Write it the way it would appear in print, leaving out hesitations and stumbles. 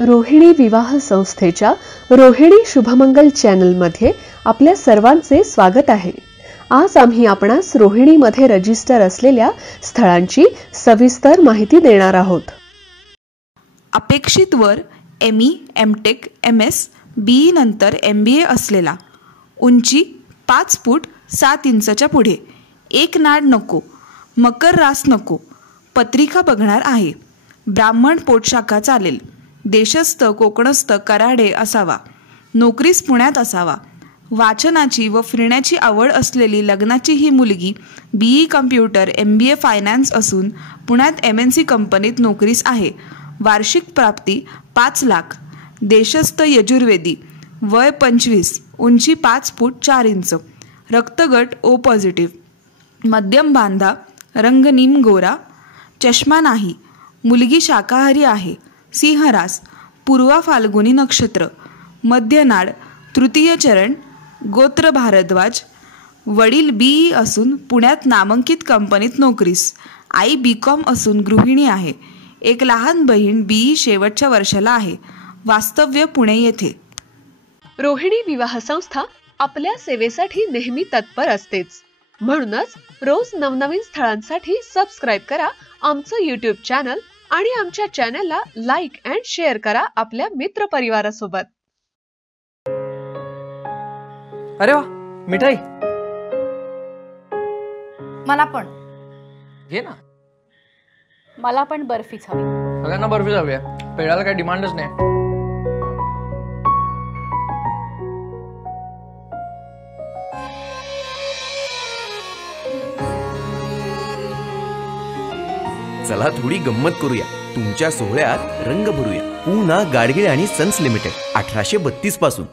रोहिणी विवाह संस्थेच्या रोहिणी शुभमंगल चॅनलमध्ये आपल्या सर्वांचे स्वागत आहे। आज आम्ही आपणास रोहिणीमध्ये रजिस्टर असलेल्या स्थळांची सविस्तर माहिती देणार आहोत। अपेक्षित वर ME, MTech, MS, BE नंतर MBA असलेला, उंची 5 फूट 7 इंचच्या पुढे, एक नाड नको, मकर रास नको, पत्रिका बघणार आहे, ब्राह्मण पोटशाखा चालेल, देशस्थ कोकणस्थ कराडे असावा, नोकरीस पुण्यात असावा, वाचनाची व फिरण्याची आवड असलेली लग्नाची ही मुलगी BE कम्प्युटर MBA फायनान्स असून पुण्यात MNC कंपनीत नोकरीस आहे, वार्षिक प्राप्ती 5 लाख, देशस्थ यजुर्वेदी, वय 25, उंची 5 फूट 4 इंच, रक्तगट O पॉझिटिव्ह, मध्यम बांधा, रंग नीम गोरा, चष्मा नाही, मुलगी शाकाहारी आहे, सिंहरास, पूर्वा फाल्गुनी नक्षत्र, मध्यनाड, तृतीय चरण, गोत्र भारद्वाज, वडील BE असून पुण्यात नामांकित कंपनीत नोकरीस, आई BCom असून गृहिणी आहे, एक लहान बहीण BE शेवटच्या वर्षाला आहे, वास्तव्य पुणे येथे। रोहिणी विवाह संस्था आपल्या सेवेसाठी नेहमी तत्पर असतेच, म्हणूनच रोज नवनवीन स्थळांसाठी सबस्क्राइब करा आमचं YouTube चॅनल आणि आमच्या चॅनलला लाईक अँड शेअर करा आपल्या मित्र परिवारासोबत। अरे वा, मिठाई मला पण घे ना। मला पण बर्फीच हवी। सगळ्यांना बर्फीच हवी आहे, पेढ्याला काही डिमांडच नाही। चला थोडी गंमत करूया, तुमच्या सोहळ्यात रंग भरूया। पूना गाडगिळ आणि सन्स लिमिटेड 1832 पासून।